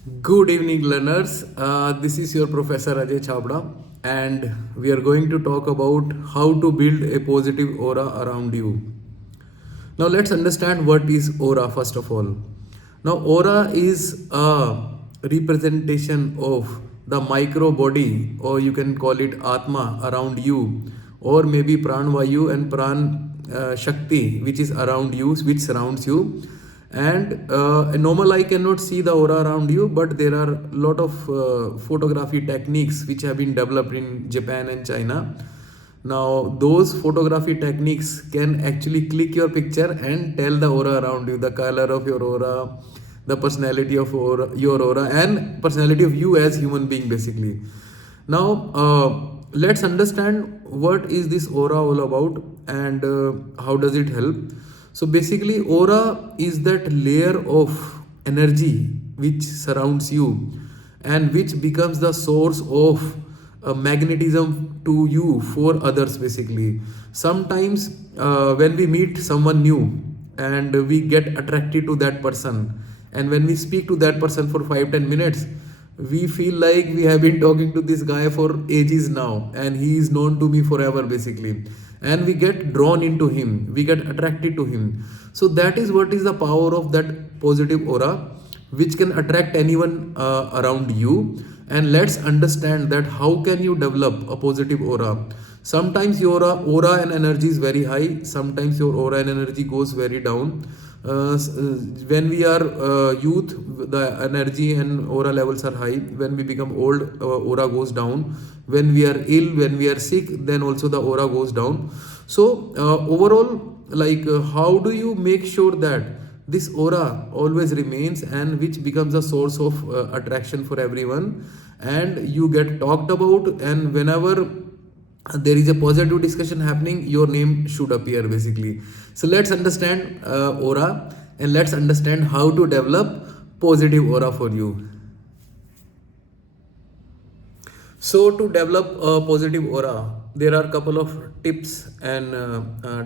Good evening, learners. This is your Professor Ajay Chabda, and we are going to talk about how to build a positive aura around you. Now, let's understand what is aura first of all. Now, aura is a representation of the micro body, or you can call it Atma, around you, or maybe Pran Vayu and Pran Shakti, which is around you, which surrounds you. And a normal eye cannot see the aura around you, but there are a lot of photography techniques which have been developed in Japan and China. Now, those photography techniques can actually click your picture and tell the aura around you, the color of your aura, the personality of your aura, and personality of you as human being, basically. Now, let's understand what is this aura all about and how does it help. So basically, aura is that layer of energy which surrounds you and which becomes the source of magnetism to you for others, basically. Sometimes when we meet someone new and we get attracted to that person, and when we speak to that person for 5-10 minutes, we feel like we have been talking to this guy for ages now and he is known to me forever, basically, and we get drawn into him, we get attracted to him. So that is what is the power of that positive aura which can attract anyone around you. And let's understand that how can you develop a positive aura. Sometimes your aura and energy is very high, sometimes your aura and energy goes very down. When we are youth, the energy and aura levels are high. When we become old, aura goes down. When we are ill, when we are sick, then also the aura goes down. So overall, how do you make sure that this aura always remains and which becomes a source of attraction for everyone, and you get talked about, and whenever there is a positive discussion happening, your name should appear, basically. So let's understand aura, and let's understand how to develop positive aura for you. So to develop a positive aura, there are a couple of tips and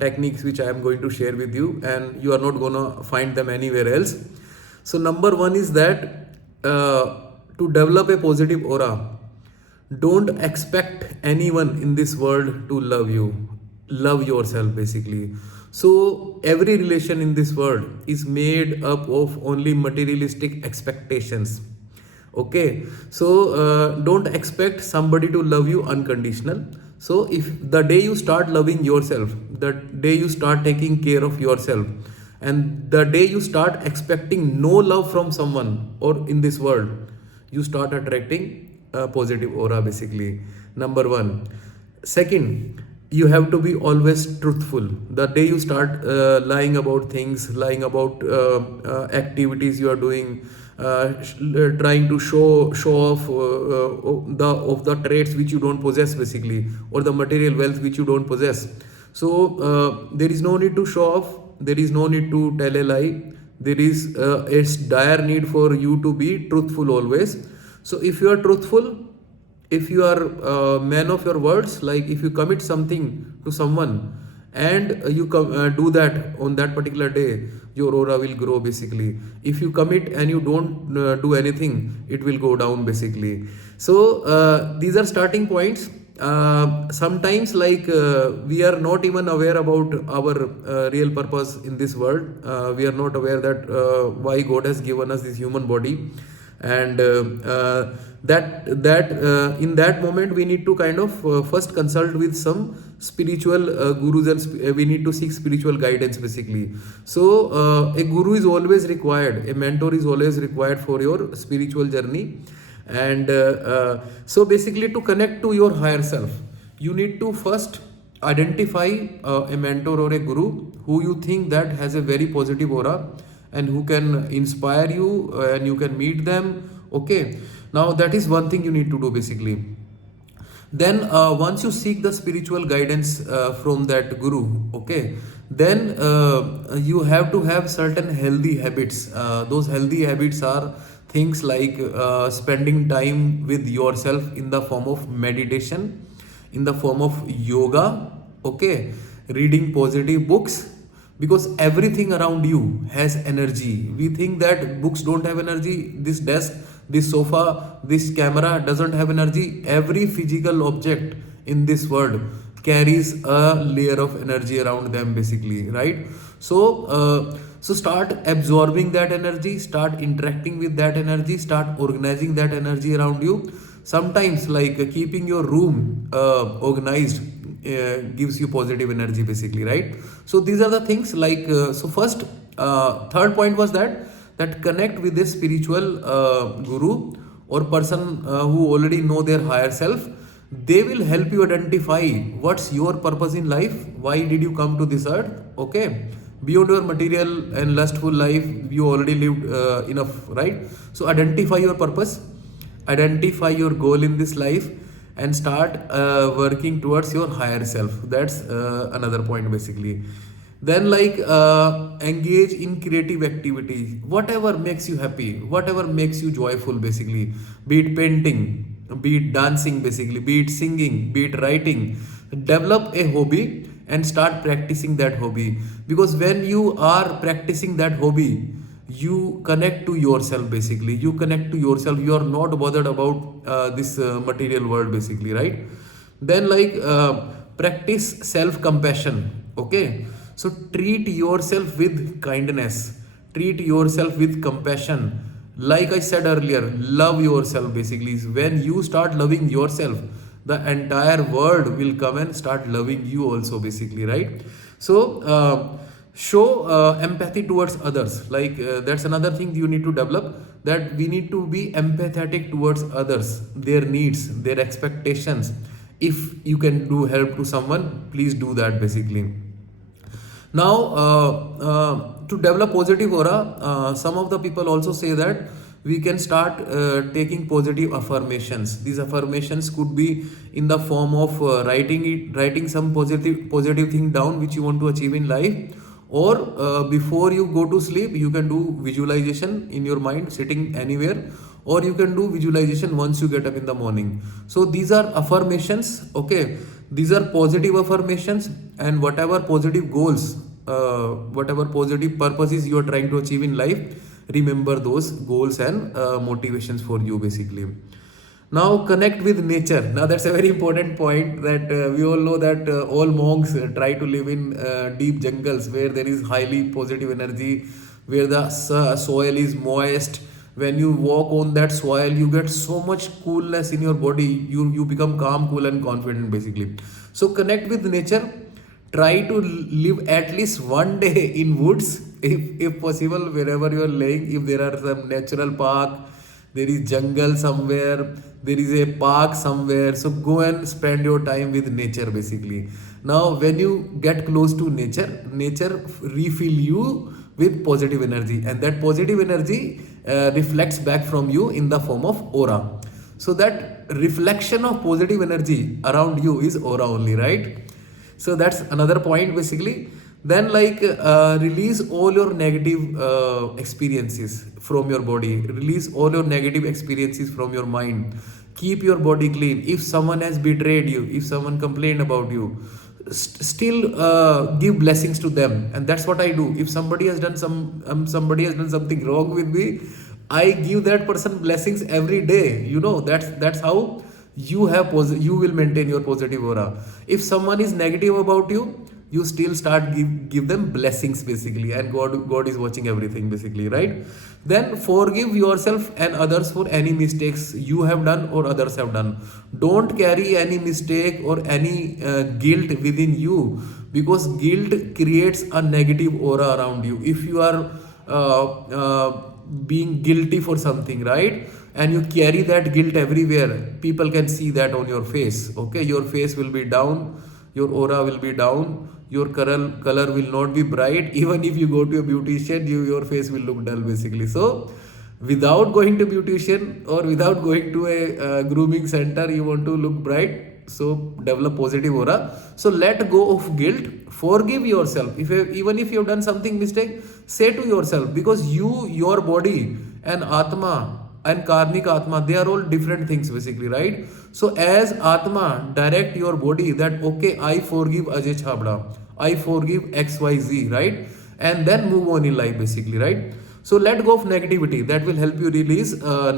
techniques which I am going to share with you, and you are not gonna find them anywhere else. So number one is that to develop a positive aura, don't expect anyone in this world to love you. Love yourself, basically. So every relation in this world is made up of only materialistic expectations. Okay, so don't expect somebody to love you unconditional. So if the day you start loving yourself, the day you start taking care of yourself, and the day you start expecting no love from someone or in this world, you start attracting a positive aura, basically. Number one. Second, you have to be always truthful. The day you start lying about things, lying about activities you are doing, trying to show off the traits which you don't possess, basically, or the material wealth which you don't possess. So there is no need to show off. There is no need to tell a lie. There is a dire need for you to be truthful always. So if you are truthful, if you are a man of your words, like if you commit something to someone and you do that on that particular day, your aura will grow, basically. If you commit and you don't do anything, it will go down, basically. So these are starting points. Sometimes we are not even aware about our real purpose in this world. We are not aware that why God has given us this human body, and in that moment we need to kind of first consult with some spiritual gurus, and we need to seek spiritual guidance, basically. So a guru is always required, a mentor is always required for your spiritual journey. And so basically, to connect to your higher self, you need to first identify a mentor or a guru who you think that has a very positive aura and who can inspire you, and you can meet them. Okay, now that is one thing you need to do, basically. Then once you seek the spiritual guidance from that guru, okay, then you have to have certain healthy habits. Those healthy habits are things like spending time with yourself in the form of meditation, in the form of yoga, okay, reading positive books, because everything around you has energy. We think that books don't have energy. This desk this sofa, this camera doesn't have energy. Every physical object in this world carries a layer of energy around them basically, right? So start absorbing that energy, start interacting with that energy, start organizing that energy around you. Sometimes like keeping your room organized gives you positive energy basically, right? So these are the things like so first third point was that connect with a spiritual guru or person who already know their higher self. They will help you identify what's your purpose in life, why did you come to this earth. Okay, beyond your material and lustful life you already lived enough, right? So identify your purpose, identify your goal in this life, and start working towards your higher self. That's another point basically. Then like engage in creative activity, whatever makes you happy, whatever makes you joyful basically, be it painting, be it dancing basically, be it singing, be it writing. Develop a hobby and start practicing that hobby, because when you are practicing that hobby you connect to yourself basically, you connect to yourself, you are not bothered about this material world basically, right? Then like practice self compassion. Okay, so treat yourself with kindness, treat yourself with compassion. Like I said earlier, love yourself basically. When you start loving yourself, the entire world will come and start loving you also basically, right? So show empathy towards others. Like that's another thing you need to develop, that we need to be empathetic towards others, their needs, their expectations. If you can do help to someone, please do that basically. Now, to develop positive aura, some of the people also say that we can start taking positive affirmations. These affirmations could be in the form of writing some positive thing down which you want to achieve in life, or before you go to sleep you can do visualization in your mind sitting anywhere, or you can do visualization once you get up in the morning. So these are affirmations. Okay, these are positive affirmations, and whatever positive goals, whatever positive purposes you are trying to achieve in life, remember those goals and motivations for you basically. Now connect with nature. Now that's a very important point, that we all know that all monks try to live in deep jungles where there is highly positive energy, where the soil is moist. When you walk on that soil you get so much coolness in your body, you become calm, cool and confident basically. So connect with nature, try to live at least one day in woods, if possible, wherever you are laying. If there are some natural park, there is jungle somewhere, there is a park somewhere, so go and spend your time with nature basically. Now when you get close to nature, nature refill you with positive energy, and that positive energy reflects back from you in the form of aura. So that reflection of positive energy around you is aura only, right? So that's another point basically. Then like release all your negative experiences from your body, release all your negative experiences from your mind, keep your body clean. If someone has betrayed you, if someone complained about you, still give blessings to them. And that's what I do. If somebody has done something wrong with me, I give that person blessings every day. You know, that's how you have you will maintain your positive aura. If someone is negative about you, you still start give them blessings basically, and god is watching everything basically, right? Then forgive yourself and others for any mistakes you have done or others have done. Don't carry any mistake or any guilt within you, because guilt creates a negative aura around you. If you are being guilty for something, right, and you carry that guilt everywhere, people can see that on your face. Okay, your face will be down, your aura will be down, your color will not be bright. Even if you go to a beautician, your face will look dull basically. So without going to beautician or without going to a grooming center, you want to look bright, so develop positive aura. So let go of guilt, forgive yourself. Even if you have done something mistake, say to yourself, because your body and atma and karmic atma, they are all different things basically, right? So as atma, direct your body that okay, I forgive Ajay Chabda, I forgive XYZ, right? And then move on in life basically, right? So let go of negativity. That will help you release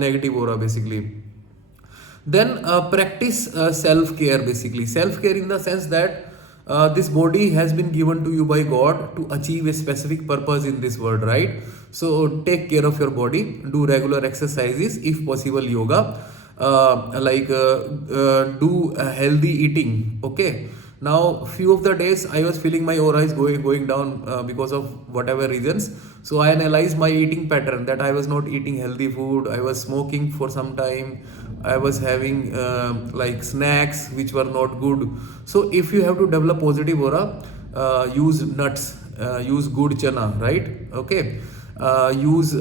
negative aura basically. Then practice self-care basically. Self-care in the sense that this body has been given to you by God to achieve a specific purpose in this world, right? So take care of your body, do regular exercises, if possible yoga, do healthy eating. Okay. Now few of the days I was feeling my aura is going down because of whatever reasons. So I analyzed my eating pattern, that I was not eating healthy food, I was smoking for some time, I was having like snacks which were not good. So if you have to develop positive aura, use nuts, use good chana, right? Okay. Use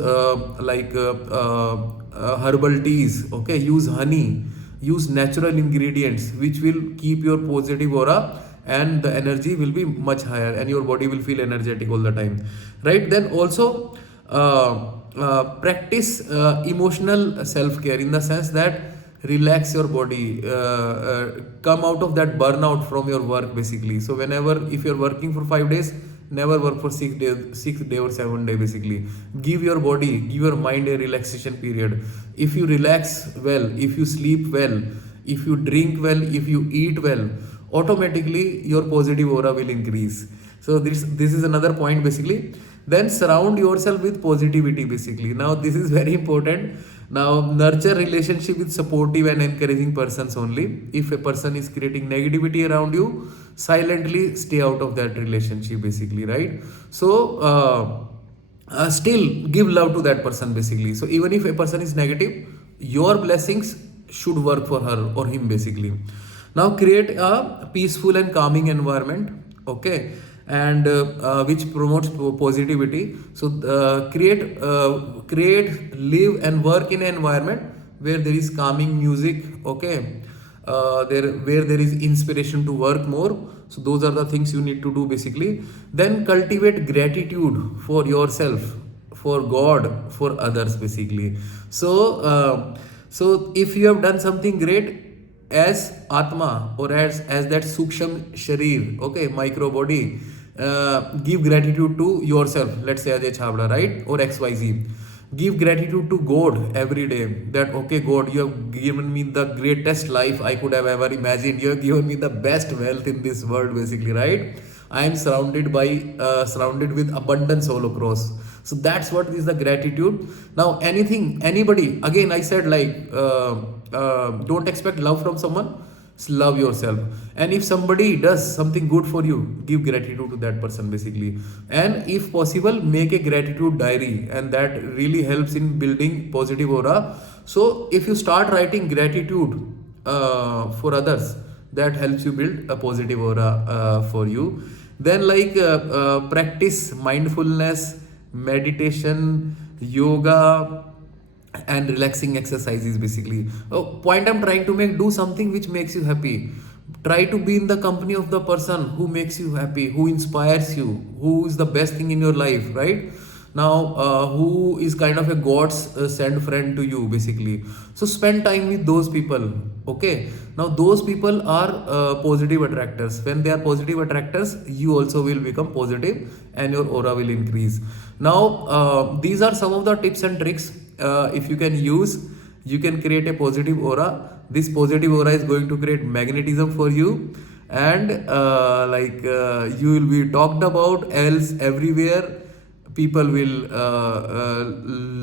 herbal teas. Okay. Use honey. Use natural ingredients which will keep your positive aura, and the energy will be much higher and your body will feel energetic all the time, right? Then also practice emotional self-care in the sense that relax your body, come out of that burnout from your work basically. So whenever, if you're working for 5 days, never work for 6 day or 7 day basically. Give your body, give your mind a relaxation period. If you relax well, if you sleep well, if you drink well, if you eat well, automatically your positive aura will increase. So this is another point basically. Then surround yourself with positivity basically. Now this is very important. Now nurture relationship with supportive and encouraging persons only. If a person is creating negativity around you, silently stay out of that relationship basically, right? So still give love to that person basically. So even if a person is negative, your blessings should work for her or him basically. Now create a peaceful and calming environment. Okay. And which promotes positivity. So create, live and work in an environment where there is calming music. Okay. Where there is inspiration to work more. So those are the things you need to do basically. Then cultivate gratitude for yourself, for God, for others basically. So if you have done something great as Atma, or as that Suksham Sharir, okay, micro body, give gratitude to yourself. Let's say Ajay Chabda, right? Or XYZ. Give gratitude to God every day, that okay, God, you have given me the greatest life I could have ever imagined. You have given me the best wealth in this world basically, right? I am surrounded with abundance all across. So that's what is the gratitude. Now anybody, again I said, don't expect love from someone, love yourself. And if somebody does something good for you, give gratitude to that person basically. And if possible, make a gratitude diary, and that really helps in building positive aura. So if you start writing gratitude for others, that helps you build a positive aura for you. Then practice mindfulness, meditation, yoga, and relaxing exercises basically. Point I'm trying to make, do something which makes you happy. Try to be in the company of the person who makes you happy, who inspires you, who is the best thing in your life, right? Now who is kind of a God's sent friend to you basically. So spend time with those people. Okay. Now those people are positive attractors. When they are positive attractors, you also will become positive and your aura will increase. Now these are some of the tips and tricks. If you can use, you can create a positive aura. This positive aura is going to create magnetism for you, and you will be talked about else everywhere. People will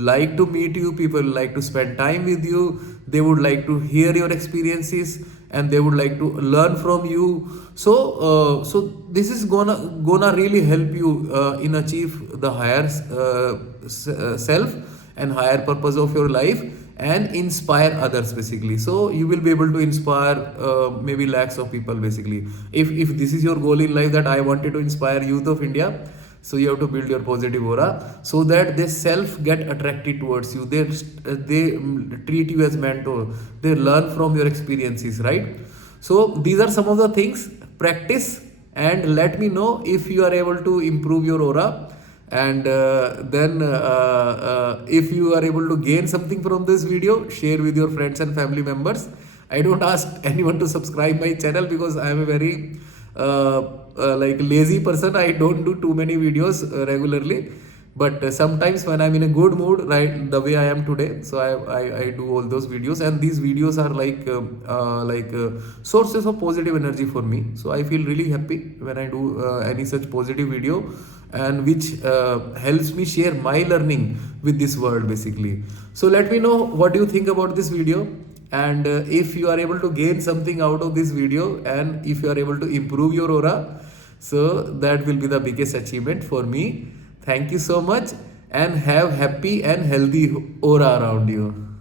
like to meet you, people like to spend time with you, they would like to hear your experiences, and they would like to learn from you. So this is gonna really help you in achieve the higher self and higher purpose of your life, and inspire others basically. So you will be able to inspire maybe lakhs of people basically. If this is your goal in life, that I wanted to inspire youth of India, so you have to build your positive aura so that they self get attracted towards you. They treat you as mentor. They learn from your experiences, right? So these are some of the things. Practice and let me know if you are able to improve your aura. And then if you are able to gain something from this video, share with your friends and family members. I don't ask anyone to subscribe my channel because I am a very lazy person. I don't do too many videos regularly, But sometimes when I'm in a good mood, right, the way I am today, so I do all those videos, and these videos are like sources of positive energy for me. So I feel really happy when I do any such positive video, and which helps me share my learning with this world basically. So let me know what you think about this video, and if you are able to gain something out of this video, and if you are able to improve your aura, so that will be the biggest achievement for me. Thank you so much, and have happy and healthy aura around you.